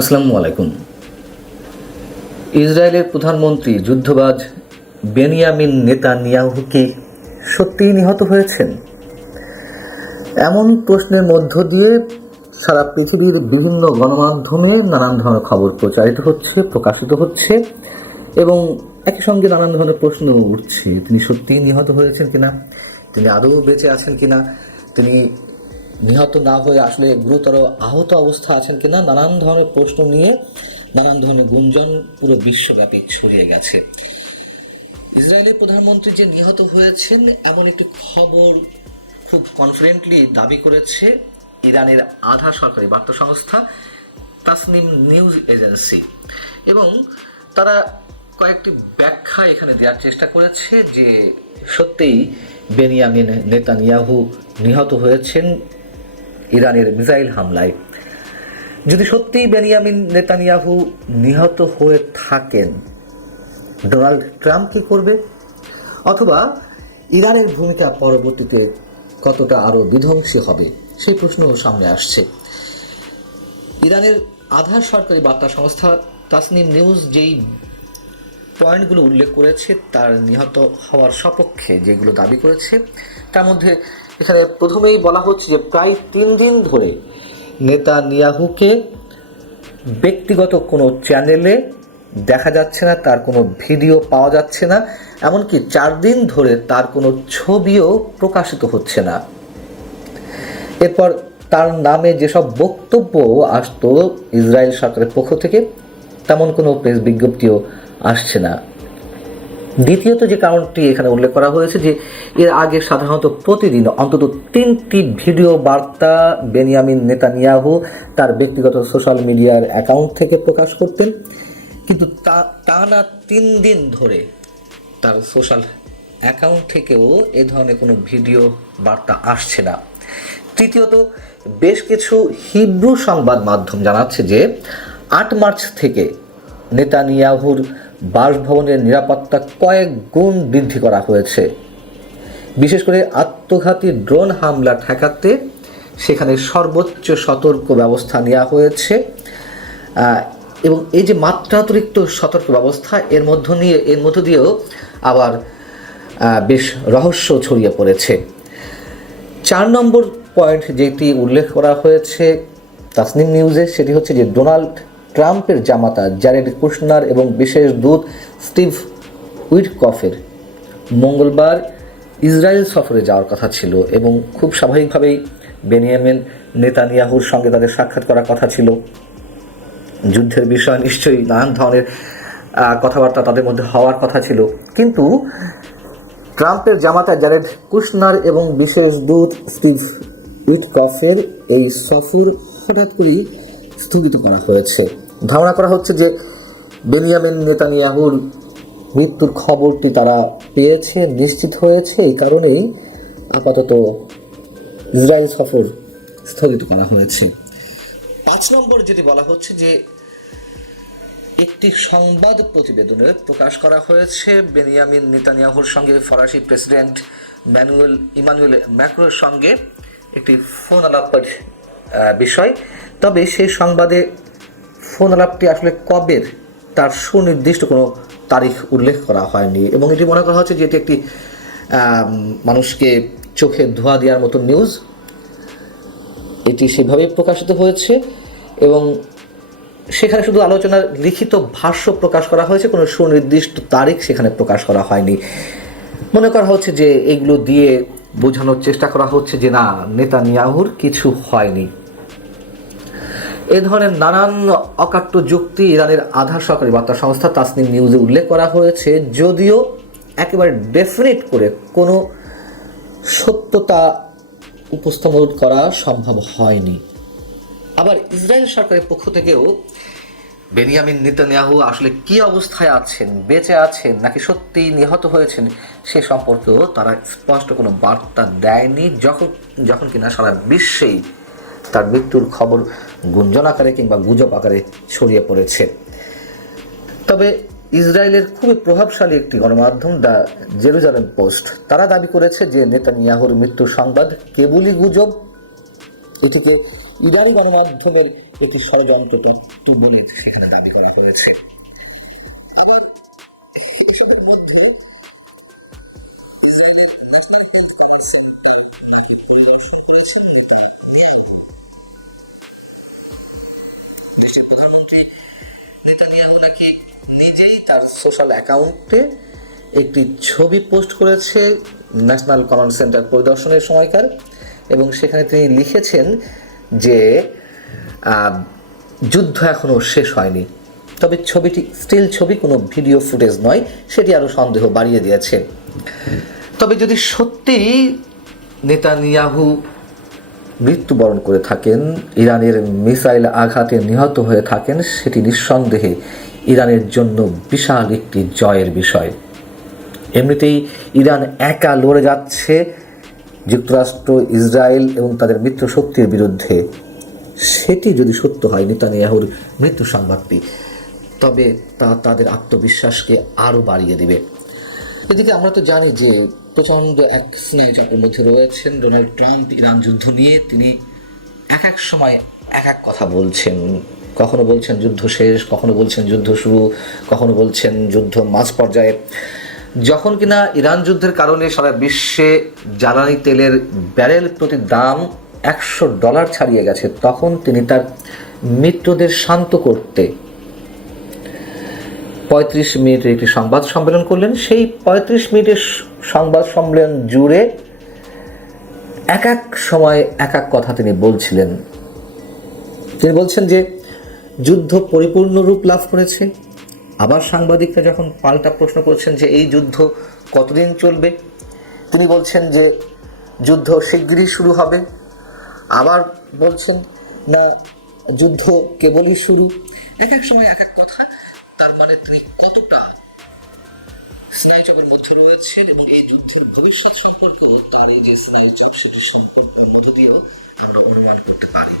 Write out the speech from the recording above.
আসসালামু আলাইকুম। ইসরায়েলের প্রধানমন্ত্রী যুদ্ধবাজ বেনিয়ামিন নেতানিয়াহু কি সত্যিই নিহত হয়েছেন? এমন প্রশ্নের মধ্য দিয়ে সারা পৃথিবীর বিভিন্ন গণমাধ্যমে নানান ধরনের খবর প্রচারিত হচ্ছে, প্রকাশিত হচ্ছে এবং একই সঙ্গে নানান ধরনের প্রশ্ন উঠছে। তিনি সত্যিই নিহত হয়েছেন কিনা, তিনি আদৌ বেঁচে আছেন কিনা, তিনি নিহত না হয়ে আসলে গুরুতর আহত অবস্থা আছেন কিনা, নানান ধরনের প্রশ্ন নিয়ে নানান ধরনের গুঞ্জন পুরো বিশ্বব্যাপী ছড়িয়ে গেছে। ইসরায়েলের প্রধানমন্ত্রী যে নিহত হয়েছেন এমন একটি খবর খুব কনফিডেন্টলি দাবি করেছে ইরানের আধা সরকারি বার্তা সংস্থা তাসনিম নিউজ এজেন্সি, এবং তারা কয়েকটি ব্যাখ্যা এখানে দেওয়ার চেষ্টা করেছে যে সত্যিই বেনিয়ামিন নেতানিয়াহু নিহত হয়েছেন ইরানের মিসাইল হামলায়। যদি সত্যিই বেনিয়ামিন নেতানিয়াহু নিহত হয়ে থাকেন, ডোনাল্ড ট্রাম্প কি করবে? অথবা ইরানের ভূমিকা পরবর্তীতে কতটা আরও বিধ্বংসী হবে, সেই প্রশ্নও সামনে আসছে। ইরানের আধা সরকারি বার্তা সংস্থা তাসনিম নিউজ যেই পয়েন্টগুলো উল্লেখ করেছে, তার নিহত হওয়ার সপক্ষে যেগুলো দাবি করেছে, তার মধ্যে এখানে প্রথমেই বলা হচ্ছে যে প্রায় 3 দিন ধরে নেতানিয়াহুকে ব্যক্তিগত কোনো চ্যানেলে দেখা যাচ্ছে না, তার কোনো ভিডিও পাওয়া যাচ্ছে না, এমনকি 4 দিন ধরে তার কোনো ছবিও প্রকাশিত হচ্ছে না। এরপর তার নামে যেসব বক্তব্য আসতো ইসরায়েল সরকারের পক্ষ থেকে, তেমন কোনো প্রেস বিজ্ঞপ্তিও আসছে না। দ্বিতীয়ত যে কারণটি এখানে উল্লেখ করা হয়েছে যে এর আগে সাধারণত প্রতিদিন অন্তত 3টি ভিডিও বার্তা বেনিয়ামিন নেতানিয়াহু তার ব্যক্তিগত সোশ্যাল মিডিয়ার অ্যাকাউন্ট থেকে প্রকাশ করতেন, কিন্তু টানা 3 দিন ধরে তার সোশ্যাল অ্যাকাউন্ট থেকেও এ ধরনের কোনো ভিডিও বার্তা আসছে না। তৃতীয়ত, বেশ কিছু হিব্রু সংবাদ মাধ্যম জানাচ্ছে যে 8 মার্চ থেকে নেতানিয়াহুর বাসভবনের নিরাপত্তা কয়েক গুণ বৃদ্ধি করা হয়েছে। বিশেষ করে আত্মঘাতী ড্রোন হামলা ঠেকাতে সেখানে সর্বোচ্চ সতর্ক ব্যবস্থা নেওয়া হয়েছে, এবং এই যে মাত্রাতিরিক্ত সতর্ক ব্যবস্থা এর মধ্য দিয়েও আবার বেশ রহস্য ছড়িয়ে পড়েছে। 4 নম্বর পয়েন্ট যেটি উল্লেখ করা হয়েছে তাসনিম নিউজে, সেটি হচ্ছে যে ডোনাল্ড ট্রাম্পের জামাতা জ্যারেড কুশনার এবং বিশেষ দূত স্টিভ উইটকফের মঙ্গলবার ইসরায়েল সফরে যাওয়ার কথা ছিল, এবং খুব স্বাভাবিকভাবেই বেনিয়ামিন নেতানিয়াহুর সঙ্গে তাদের সাক্ষাৎ করার কথা ছিল। যুদ্ধের বিষয়ে নিশ্চয়ই নানান ধরনের কথাবার্তা তাদের মধ্যে হওয়ার কথা ছিল, কিন্তু ট্রাম্পের জামাতা জ্যারেড কুশনার এবং বিশেষ দূত স্টিভ উইটকফের এই সফর হঠাৎ করেই স্থগিত করা হয়েছে। ধারণা করা হচ্ছে যে বেনিয়ামিন নেতানিয়াহুর মৃত্যুর খবরটি তারা পেয়েছে, নিশ্চিত হয়েছে, এই কারণেই আপাতত ইসরায়েল সফর স্থগিত করা হয়েছে। 5 নম্বর যেটি বলা হচ্ছে যে একটি সংবাদ প্রতিবেদনে প্রকাশ করা হয়েছে বেনিয়ামিন নেতানিয়াহুর সঙ্গে ফরাসি প্রেসিডেন্ট ইমানুয়েল ম্যাক্রোর সঙ্গে একটি ফোন আলাপের বিষয়। তবে সেই সংবাদে ফোন আলাপটি আসলে কবের তার সুনির্দিষ্ট কোনো তারিখ উল্লেখ করা হয়নি, এবং এটি মনে করা হচ্ছে যে এটি একটি মানুষকে চোখে ধোঁয়া দেওয়ার মতো নিউজ। এটি সেভাবেই প্রকাশিত হয়েছে এবং সেখানে শুধু আলোচনার লিখিত ভাষ্য প্রকাশ করা হয়েছে, কোনো সুনির্দিষ্ট তারিখ সেখানে প্রকাশ করা হয়নি। মনে করা হচ্ছে যে এগুলো দিয়ে বোঝানোর চেষ্টা করা হচ্ছে যে না, নেতানিয়াহুর কিছু হয়নি। এ ধরনের নানান অকাট্য যুক্তি ইরানের আধা সরকারি বার্তা সংস্থা তাসনিম নিউজে উল্লেখ করা হয়েছে, যদিও একেবারে ডেফিনেট করে কোনো সত্যতা উপস্থাপন করা সম্ভব হয়নি। আবার ইসরায়েল সরকারের পক্ষ থেকেও বেনিয়ামিন নেতানিয়াহু আসলে কি অবস্থায় আছেন, বেঁচে আছেন নাকি সত্যিই নিহত হয়েছেন, সে সম্পর্কেও তারা স্পষ্ট কোনো বার্তা দেয়নি, যখন কিনা সারা বিশ্বেই তার মৃত্যুর খবর গুঞ্জন আকারে কিংবা গুজব আকারে ছড়িয়ে পড়েছে। তবে ইসরায়েলের খুবই প্রভাবশালী একটি গণমাধ্যম দ্য জেরুজালেম পোস্ট, তারা দাবি করেছে যে নেতানিয়াহুর মৃত্যুর সংবাদ কেবলই গুজব। এটিকে ইরানি গণমাধ্যমের একটি ষড়যন্ত্র তত্ত্ব বলে সেখানে দাবি করা হয়েছে। আবার এসবের মধ্যে পরিদর্শন করেছেন দেশের প্রধানমন্ত্রী নেতানিয়াহু নাকি নিজেই তার সোশ্যাল অ্যাকাউন্টে একটি ছবি পোস্ট করেছে ন্যাশনাল কমান্ড সেন্টার পরিদর্শনের সময়কার, এবং সেখানে তিনি লিখেছেন যে যুদ্ধ এখনো শেষ হয়নি। তবে ছবিটি স্টিল ছবি, কোনো ভিডিও ফুটেজ নয়, সেটি আরও সন্দেহ বাড়িয়ে দিয়েছে। তবে যদি সত্যিই নেতানিয়াহু মৃত্যুবরণ করে থাকেন, ইরানের মিসাইল আঘাতে নিহত হয়ে থাকেন, সেটি নিঃসন্দেহে ইরানের জন্য বিশাল একটি জয়ের বিষয়। এমনিতেই ইরান একা লড়ে যাচ্ছে যুক্তরাষ্ট্র, ইসরায়েল এবং তাদের মিত্র শক্তির বিরুদ্ধে। সেটি যদি সত্য হয় নেতানিয়াহুর মৃত্যু সংবাদটি, তবে তা তাদের আত্মবিশ্বাসকে আরও বাড়িয়ে দেবে। এদিকে আমরা তো জানি যে প্রচণ্ড এক স্নায়ুচাপের মধ্যে রয়েছেন ডোনাল্ড ট্রাম্প ইরান যুদ্ধ নিয়ে। তিনি এক এক সময় এক এক কথা বলছেন। কখনো বলছেন যুদ্ধ শেষ, কখনো বলছেন যুদ্ধ শুরু, কখনো বলছেন যুদ্ধ মাঝ পর্যায়ে। যখন কিনা ইরান যুদ্ধের কারণে সারা বিশ্বে জ্বালানি তেলের ব্যারেল প্রতি দাম $100 ছাড়িয়ে গেছে, তখন তিনি তার মিত্রদের শান্ত করতে 35 মিনিটের একটি সংবাদ সম্মেলন করলেন। সেই 35 মিনিটের সংবাদ সম্মেলন জুড়ে এক এক সময় এক এক কথা তিনি বলছিলেন। তিনি বলছেন যে যুদ্ধ পরিপূর্ণ রূপ লাভ করেছে। আবার সাংবাদিকরা যখন পাল্টা প্রশ্ন করছেন যে এই যুদ্ধ কতদিন চলবে, তিনি বলছেন যে যুদ্ধ শীঘ্রই শুরু হবে। আবার বলছেন না, যুদ্ধ কেবলই শুরু। এক এক সময় এক এক কথা। তার মানে তিনি কতটা স্নায়ুচাপের মধ্যে রয়েছে এবং এই যুদ্ধের ভবিষ্যৎ সম্পর্কেও তার এই যে স্নায়ুচাপ, সেটি সম্পর্কের মধ্য দিয়েও আমরা অনুমান করতে পারি।